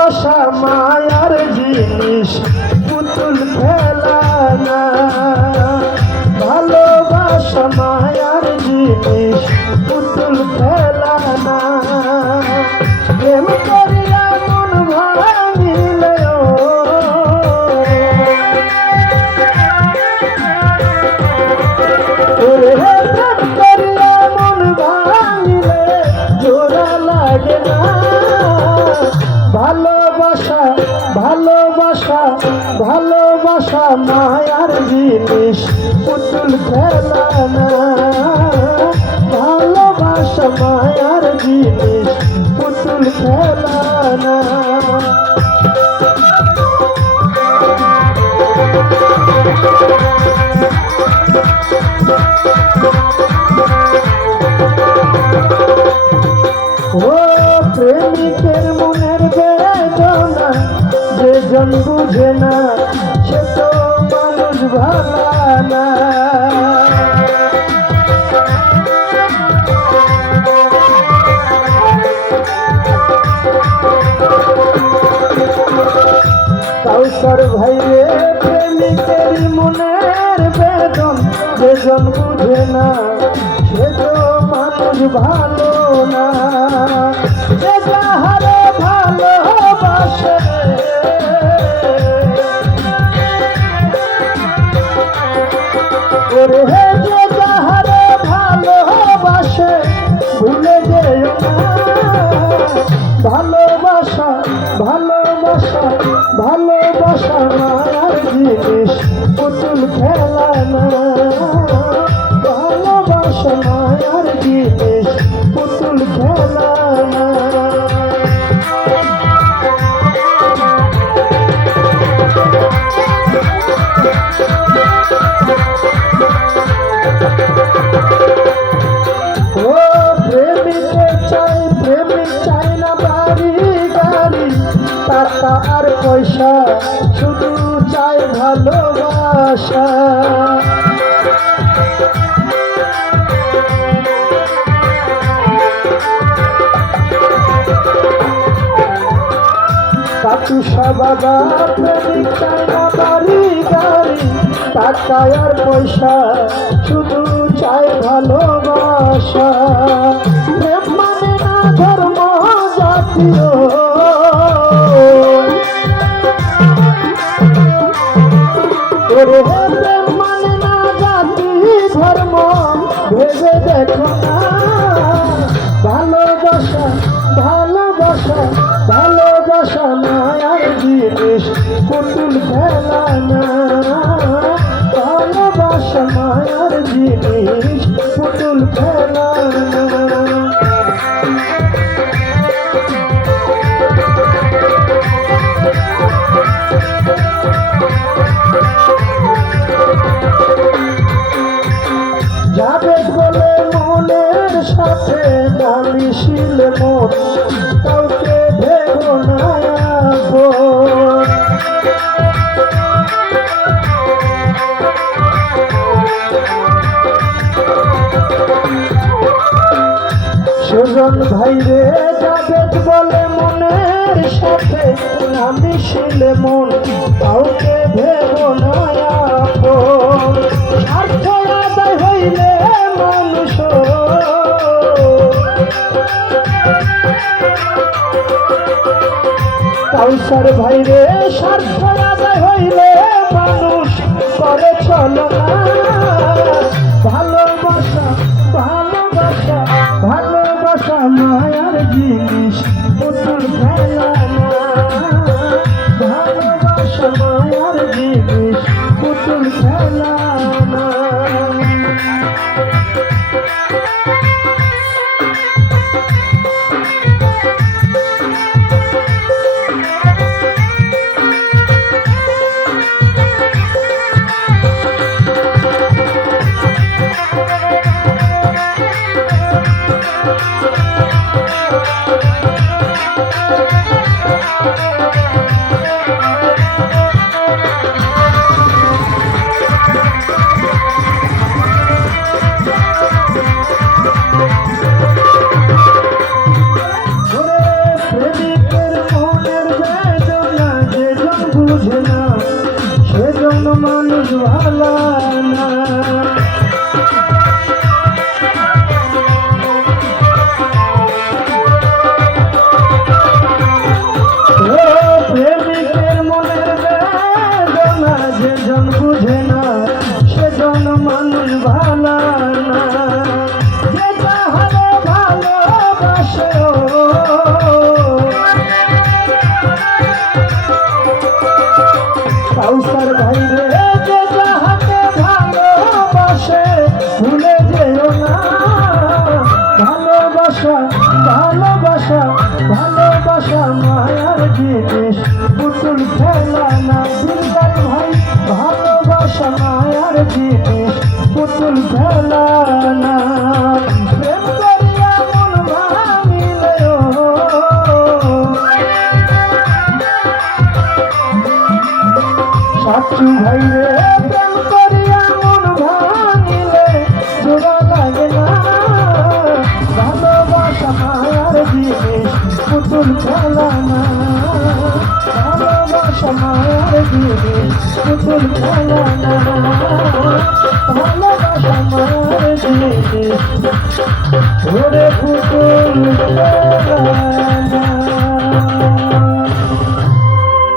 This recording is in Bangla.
ভালোবাসা মায়ার জিনিস পুতুল খেলা না, ভালোবাসা মায়ার জিনিস পুতুল খেলা না। প্রেম করিয়া মন ভাঙিলে ওরে প্রেম করিয়া মন ভাঙিলে জোড়া লাগে না। ভালোবাসা ভালোবাসা ভালোবাসা মায়ার জিনিস পুতুল খেলা না, ভালোবাসা মায়ার জিনিস পুতুল খেলা না। ও প্রেমিকের মনের বেদনা যেজন বুঝে না সে তো মানুষ ভালা না। কাউসার ভাইরে প্রেমিকের মনের বেদন যেজন বুঝে না সে তো মানুষ ভালো না। যে যাহারে ভালোবাসে ওরে হে, যে যাহারে ভালোবাসে ভুলে যেও না। ভালোবাসা ভালোবাসা ভালোবাসা মায়ার জিনিস পুতুল খেলা না, ভালোবাসা মায়ার জিনিস পুতুল খেলা না। ও প্রেমিক চাই না বাড়ি গাড়ি টাকা আর পয়সা, শুধু চাই ভালোবাসা। কাটুসা বাবা প্রেমিক চাই না বাড়ি গাড়ি টাকা আর পয়সা, শুধু চাই ভালোবাসা। প্রেম মানে না ধর্ম জাতীয় ওরে, প্রেম মানে না জাতি ধর্ম ভেবে দেখো না। ভালোবাসা ভালোবাসা ভালোবাসা মায়ার জিনিস পুতুল খেলা না, ভালোবাসা মায়ার জিনিস পুতুল খেলা না। যাবে বলে মনের সাথে না মিশিলে মন কাউকে ভেবো না আপন। সুজন ভাইরে যাবে বলে মনের সাথে না মিশিলে মন কাউকে ভেবো না আপন। স্বার্থ আদায় হইলে মানুষ কাউসার ভাইরে স্বার্থ আদায় হইলে মানুষ করে চলো না। ভালোবাসা ভালোবাসা ভালোবাসা মায়ার জিনিস পুতুল খেলা না, ভালোবাসা মায়ার জিনিস পুতুল খেলা না। না যে যাহারে ভালোবাসে কাউসার ভাই রে যে যাহাকে ভালোবাসে ভুলে যেও না ভালোবাসা ভালোবাসা ভালোবাসা মায়ার জিনিস পুতুল খেলা না দিলদার ভাই ভালোবাসা মায়ার জিনিস পুতুল খেলা না প্রেম করিয়া মন ভাঙিলে সাচু ভাই রে প্রেম করিয়া মন ভাঙিলে জোড়া লাগে না ভালোবাসা মায়ার জিনিস পুতুল খেলা না ভালোবাসা মায়ার জিনিস পুতুল খেলা না ভালোবাসা মায়ার জিনিস ওরে পুতুল খেলা না